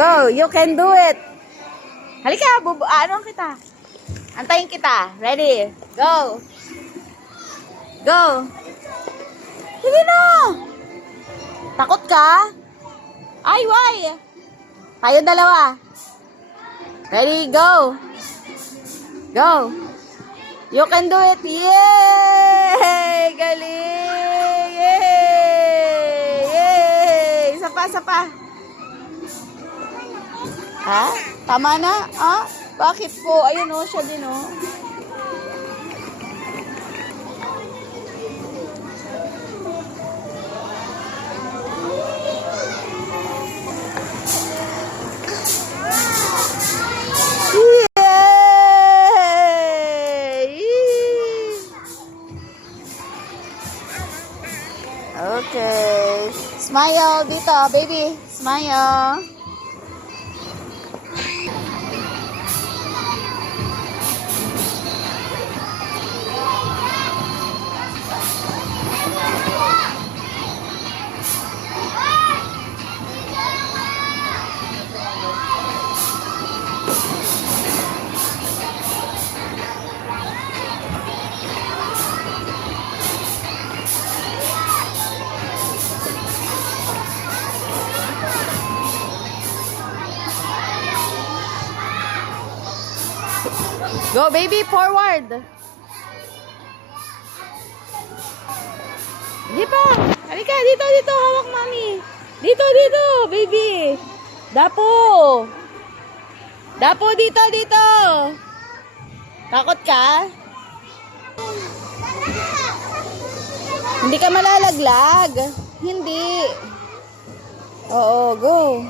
Go, you can do it. Halika, ano kita? Antayin kita. Ready? Go. Go. Sige na. Takot ka? Ay, why? Tayo dalawa. Ready, go. Go. You can do it. Yay! Galing! Yay! Yay! Isa pa. Ha? Tama na? Ah? Bakit po? Ayun o, siya din o. Okay. Smile dito, baby. Smile. Go, baby, forward. Di pa. Halika, dito. Hawak, mami. Dito, baby. Dapo, dito. Takot ka? Hindi ka malalaglag. Hindi. Oo, go.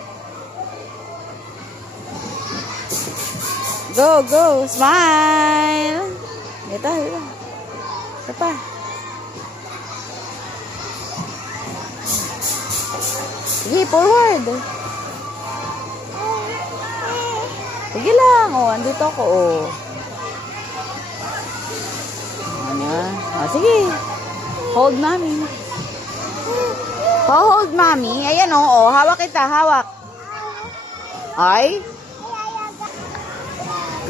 Go. Smile. Dito. Ito pa. Sige, forward. Sige lang. Oh, andito ako. Oh. Ano? Oh, sige. Hold, mami. Hold, mami. Ayan, oh. Hawak kita. Hawak. Ay.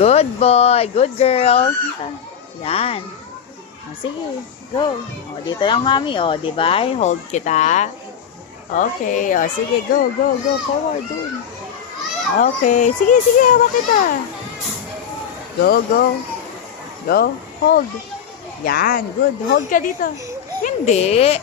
Good boy. Good girl. Yan. O, sige. Go. O, dito lang, mami. O, diba? Hold kita. Okay. O, sige. Go. Forward. Dun. Okay. Sige. Hawak kita. Go. Hold. Yan. Good. Hold ka dito. Hindi.